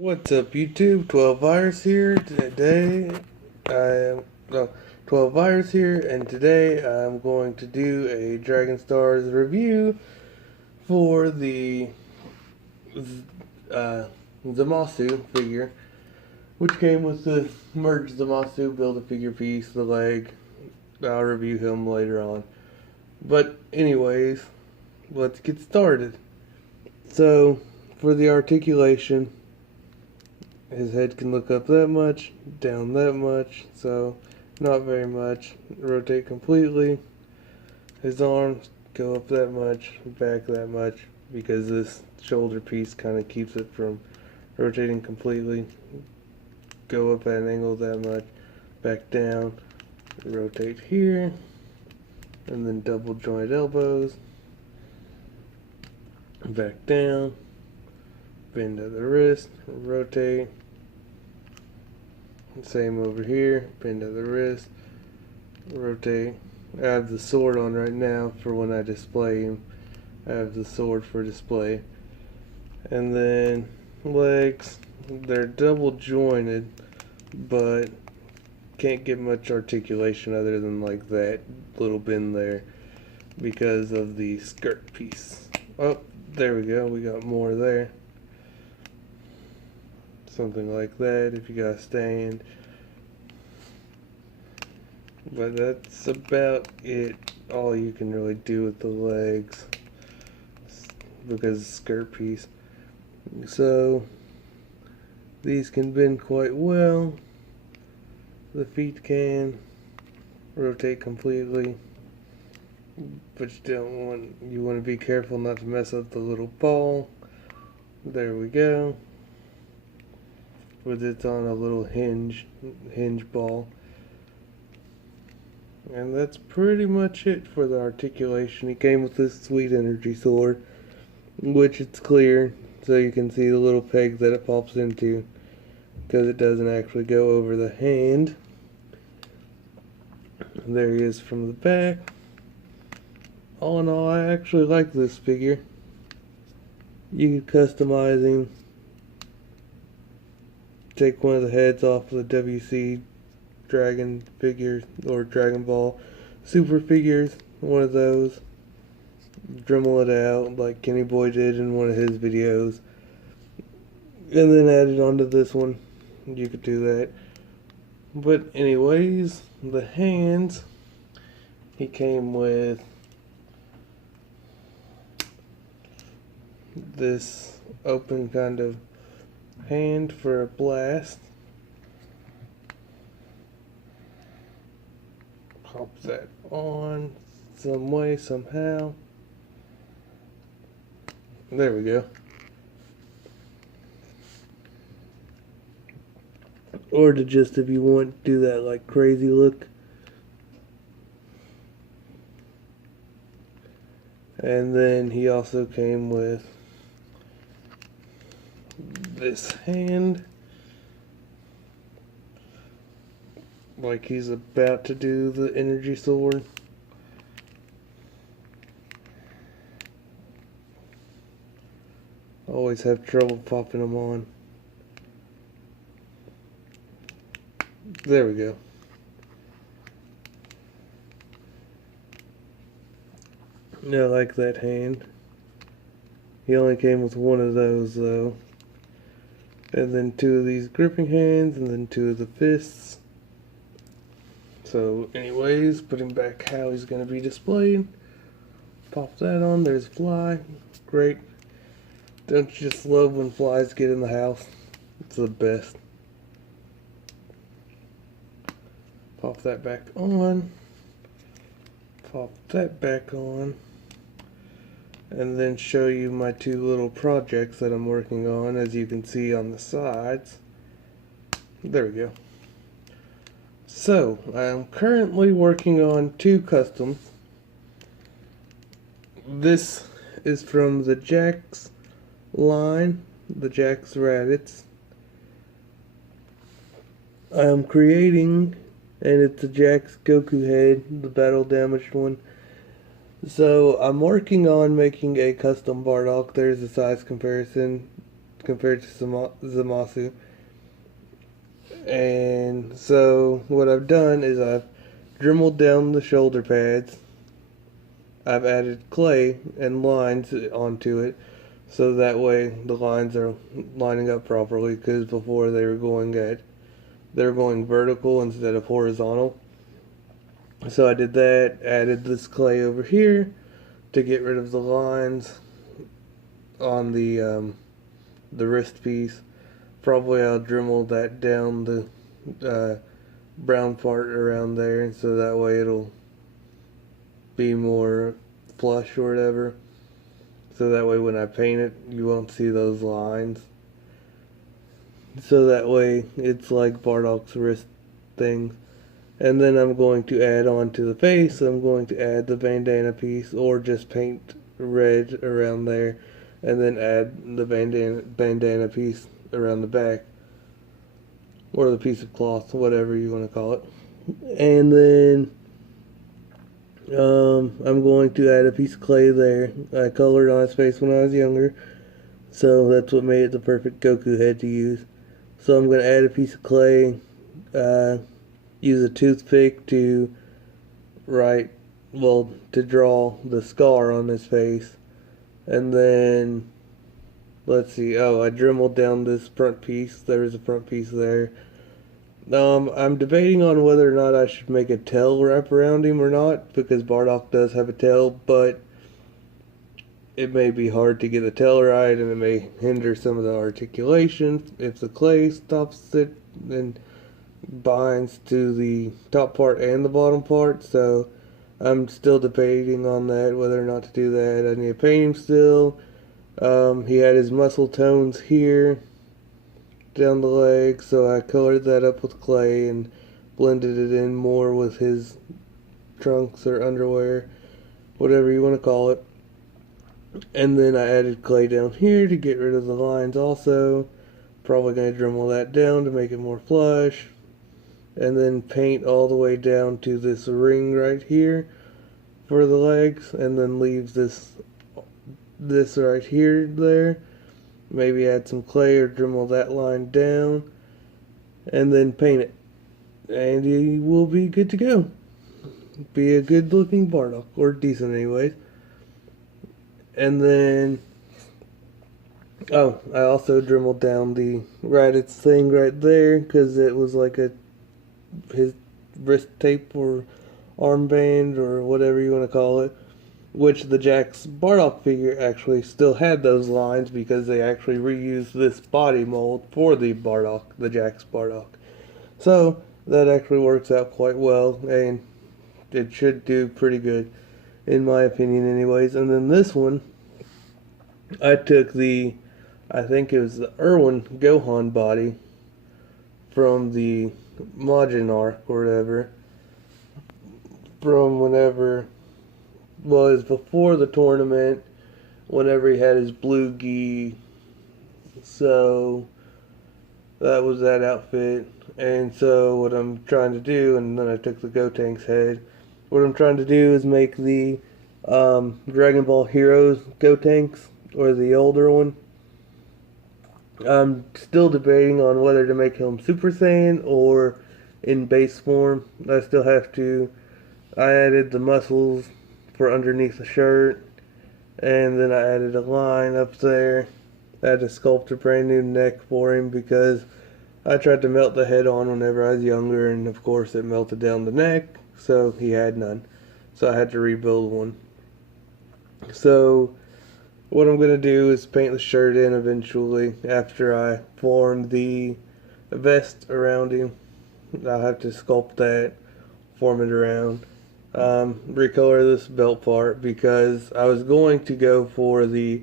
What's up, YouTube? 12 Virus here. Today, I am 12 Virus here, and today I'm going to do a Dragon Stars review for the Zamasu figure, which came with the merged Zamasu Build-A-Figure piece, the leg. I'll review him later on. But anyways, let's get started. So, for the articulation, his head can look up that much, down that much, so not very much. Rotate completely. His arms go up that much, back that much, because this shoulder piece kind of keeps it from rotating completely. Go up at an angle that much, back down, rotate here, and then double joint elbows, back down, bend at the wrist, rotate. Same over here, bend at the wrist, rotate. I have the sword on right now for when I display him. I have the sword for display. And then legs, they're double jointed, but can't get much articulation other than like that little bend there because of the skirt piece. Oh, there we go, we got more there. Something like that if you got a stand. But that's about it. All you can really do with the legs because it's a skirt piece. So these can bend quite well. The feet can rotate completely, but you want to be careful not to mess up the little ball. There we go. With it's on a little hinge ball. And that's pretty much it for the articulation. He came with this sweet energy sword, which it's clear, so you can see the little peg that it pops into, because it doesn't actually go over the hand. And there he is from the back. All in all, I actually like this figure. You could customize him. Take one of the heads off of the WC Dragon figure or Dragon Ball Super figures, one of those. Dremel it out like Kenny Boy did in one of his videos, and then add it onto this one. You could do that. But anyways, the hands, he came with this open kind of hand for a blast. Pop that on some way, somehow. There we go. Or to just, if you want, do that like crazy look. And then he also came with this hand, like he's about to do the energy sword. Always have trouble popping them on. There we go. Yeah, I like that hand. He only came with one of those though. And then two of these gripping hands, and then two of the fists. So anyways, putting back how he's going to be displayed. Pop that on, there's fly. Great. Don't you just love when flies get in the house? It's the best. Pop that back on. Pop that back on. And then show you my two little projects that I'm working on, as you can see on the sides. There we go. So, I'm currently working on two customs. This is from the Jax line, the Jax Raditz. I am creating, and it's a Jax Goku head, the battle damaged one. So I'm working on making a custom Bardock. There's a size comparison. compared to zamasu. And so what I've done is I've dremeled down the shoulder pads. I've added clay and lines onto it, so that way the lines are lining up properly, because before they were going vertical instead of horizontal. So I did that, added this clay over here to get rid of the lines on the wrist piece. Probably I'll dremel that down the brown part around there, so that way it'll be more flush or whatever. So that way when I paint it, you won't see those lines. So that way it's like Bardock's wrist thing. And then I'm going to add on to the face, I'm going to add the bandana piece, or just paint red around there, and then add the bandana piece around the back, or the piece of cloth, whatever you want to call it. And then I'm going to add a piece of clay there. I colored on his face when I was younger, so that's what made it the perfect Goku head to use. So I'm going to add a piece of clay, use a toothpick to draw the scar on his face. And then, let's see, I dremeled down this front piece. There is a front piece there. I'm debating on whether or not I should make a tail wrap around him or not, because Bardock does have a tail, but it may be hard to get the tail right, and it may hinder some of the articulation if the clay stops it and binds to the top part and the bottom part. So I'm still debating on that, whether or not to do that. I need to paint him still. He had his muscle tones here down the leg, so I colored that up with clay and blended it in more with his trunks or underwear, whatever you want to call it. And then I added clay down here to get rid of the lines also. Probably going to dremel that down to make it more flush. And then paint all the way down to this ring right here for the legs, and then leave this right here there. Maybe add some clay or dremel that line down, and then paint it, and he will be good to go. Be a good looking Bardock, or decent anyways. And then I also dremeled down the Raditz thing right there, because it was like his wrist tape or armband or whatever you want to call it, which the Jax Bardock figure actually still had those lines, because they actually reused this body mold for the Bardock, the Jax Bardock. So that actually works out quite well, and it should do pretty good, in my opinion anyways. And then this one, I took I think it was the Irwin Gohan body from the Majin arc or whatever, from whenever, well, it was before the tournament, whenever he had his blue gi. So that was that outfit. And so what I'm trying to do, and then I took the Gotenks head, what I'm trying to do is make the Dragon Ball Heroes Gotenks, or the older one. I'm still debating on whether to make him Super Saiyan or in base form. I added the muscles for underneath the shirt, and then I added a line up there. I had to sculpt a brand new neck for him, because I tried to melt the head on whenever I was younger, and of course it melted down the neck, so he had none. So I had to rebuild one. So what I'm going to do is paint the shirt in eventually, after I form the vest around him. I'll have to sculpt that, form it around, recolor this belt part, because I was going to go for the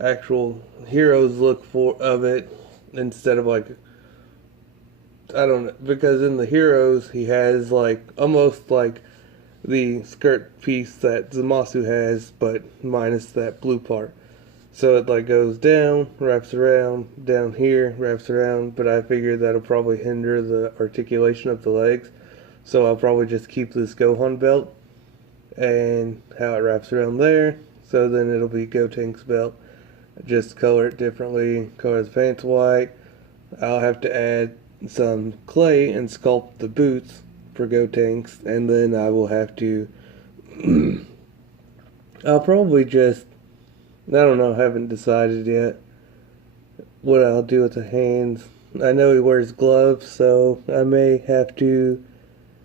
actual Heroes look of it, instead of like, I don't know, because in the Heroes he has like almost like the skirt piece that Zamasu has, but minus that blue part. So it like goes down, wraps around, down here, wraps around, but I figured that'll probably hinder the articulation of the legs. So I'll probably just keep this Gohan belt and how it wraps around there. So then it'll be Gotenks belt. just color it differently, color the pants white. I'll have to add some clay and sculpt the boots for Gotenks, and then I will have to I'll probably just, I don't know, haven't decided yet what I'll do with the hands. I know he wears gloves, so I may have to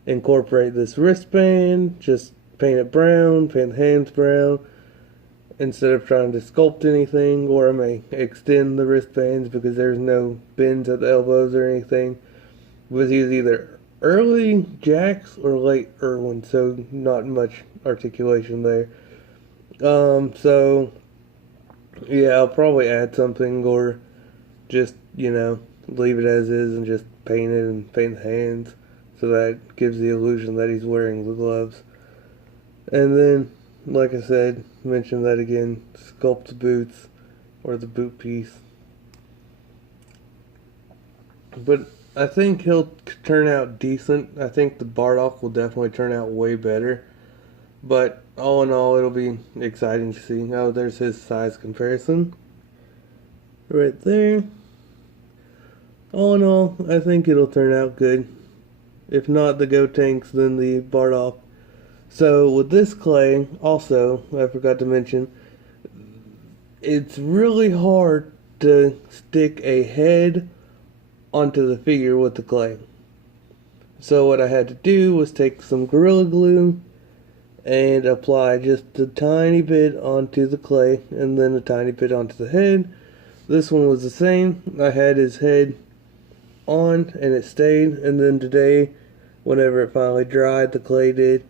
incorporate this wristband, just paint it brown, paint the hands brown, instead of trying to sculpt anything, or I may extend the wristbands because there's no bends at the elbows or anything. Was he's either early Jax or late Irwin, so not much articulation there. So yeah, I'll probably add something or just, leave it as is and just paint it and paint the hands so that gives the illusion that he's wearing the gloves. And then, like I said, mention that again, sculpt the boots or the boot piece. But I think he'll turn out decent. I think the Bardock will definitely turn out way better. But all in all, it'll be exciting to see. Oh, there's his size comparison. Right there. All in all, I think it'll turn out good. If not the Gotenks, then the Bardock. So with this clay, also, I forgot to mention, it's really hard to stick a head onto the figure with the clay. So what I had to do was take some Gorilla Glue and apply just a tiny bit onto the clay and then a tiny bit onto the head. This one was the same. I had his head on and it stayed, and then today, whenever it finally dried, the clay did,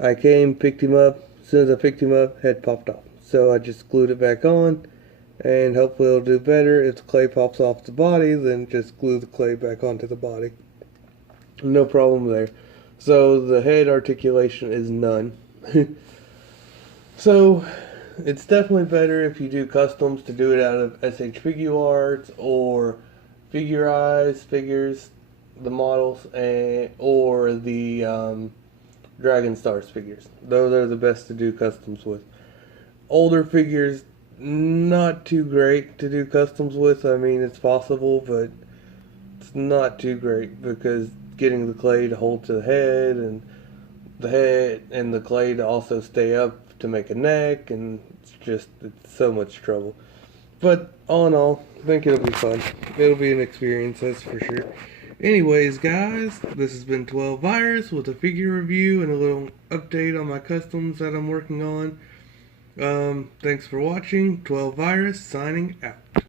I came, picked him up. As soon as I picked him up, head popped off. So I just glued it back on, and hopefully it'll do better. If the clay pops off the body, then just glue the clay back onto the body. No problem there. So the head articulation is none. So it's definitely better if you do customs to do it out of SH Figure Arts or Figure-Eyes figures, the models, or the Dragon Stars figures. Those are the best to do customs with. Older figures, not too great to do customs with. I mean, it's possible, but it's not too great because getting the clay to hold to the head and the clay to also stay up to make a neck, and it's so much trouble. But all in all, I think it'll be fun. It'll be an experience, that's for sure. Anyways, guys, this has been 12 Virus with a figure review and a little update on my customs that I'm working on. Thanks for watching. 12 Virus signing out.